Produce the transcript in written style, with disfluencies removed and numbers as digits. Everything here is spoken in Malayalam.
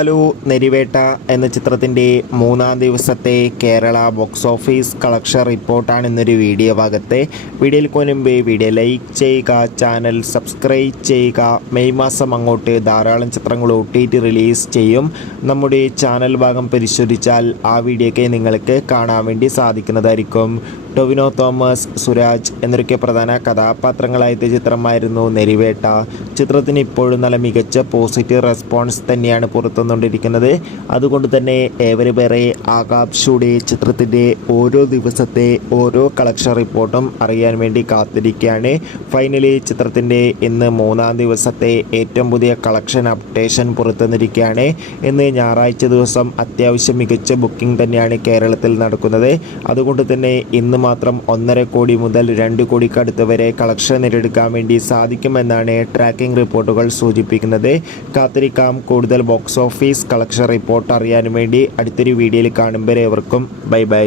ഹലോ നെരിവേട്ട എന്ന ചിത്രത്തിൻ്റെ മൂന്നാം ദിവസത്തെ കേരള ബോക്സ് ഓഫീസ് കളക്ഷൻ റിപ്പോർട്ടാണ് ഇന്നൊരു വീഡിയോ ഭാഗത്തെ. വീഡിയോയിൽ മുൻപ് വീഡിയോ ലൈക്ക് ചെയ്യുക, ചാനൽ സബ്സ്ക്രൈബ് ചെയ്യുക. മെയ് മാസം അങ്ങോട്ട് ധാരാളം ചിത്രങ്ങൾ OTT റിലീസ് ചെയ്യും. നമ്മുടെ ചാനൽ ഭാഗം പരിശോധിച്ചാൽ ആ വീഡിയോയ്ക്ക് നിങ്ങൾക്ക് കാണാൻ വേണ്ടി സാധിക്കുന്നതായിരിക്കും. ടൊവിനോ തോമസ്, സുരാജ് എന്നൊക്കെ പ്രധാന കഥാപാത്രങ്ങളായ ചിത്രമായിരുന്നു നെരിവേട്ട. ചിത്രത്തിന് ഇപ്പോഴും നല്ല മികച്ച പോസിറ്റീവ് റെസ്പോൺസ് തന്നെയാണ് പുറത്തുവന്നുകൊണ്ടിരിക്കുന്നത്. അതുകൊണ്ട് തന്നെ ഏവരുപേരെ ആകാംക്ഷയോടെ ചിത്രത്തിൻ്റെ ഓരോ ദിവസത്തെ ഓരോ കളക്ഷൻ റിപ്പോർട്ടും അറിയാൻ വേണ്ടി കാത്തിരിക്കുകയാണ്. ഫൈനലി ചിത്രത്തിൻ്റെ ഇന്ന് മൂന്നാം ദിവസത്തെ ഏറ്റവും പുതിയ കളക്ഷൻ അപ്ഡേഷൻ പുറത്തുവന്നിരിക്കുകയാണ്. ഇന്ന് ഞായറാഴ്ച ദിവസം അത്യാവശ്യം മികച്ച ബുക്കിംഗ് തന്നെയാണ് കേരളത്തിൽ നടക്കുന്നത്. അതുകൊണ്ട് തന്നെ ഇന്ന് മാത്രം 1.5 കോടി മുതൽ 2 കോടിക്കടുത്ത് വരെ കളക്ഷൻ നേടിയെടുക്കാൻ വേണ്ടി സാധിക്കുമെന്നാണ് ട്രാക്കിംഗ് റിപ്പോർട്ടുകൾ സൂചിപ്പിക്കുന്നത്. കാത്തിരിക്കാം കൂടുതൽ ബോക്സ് ഓഫീസ് കളക്ഷൻ റിപ്പോർട്ട് അറിയാൻ വേണ്ടി. അടുത്തൊരു വീഡിയോയിൽ കാണുമ്പോൾ ഏവർക്കും ബൈ ബൈ.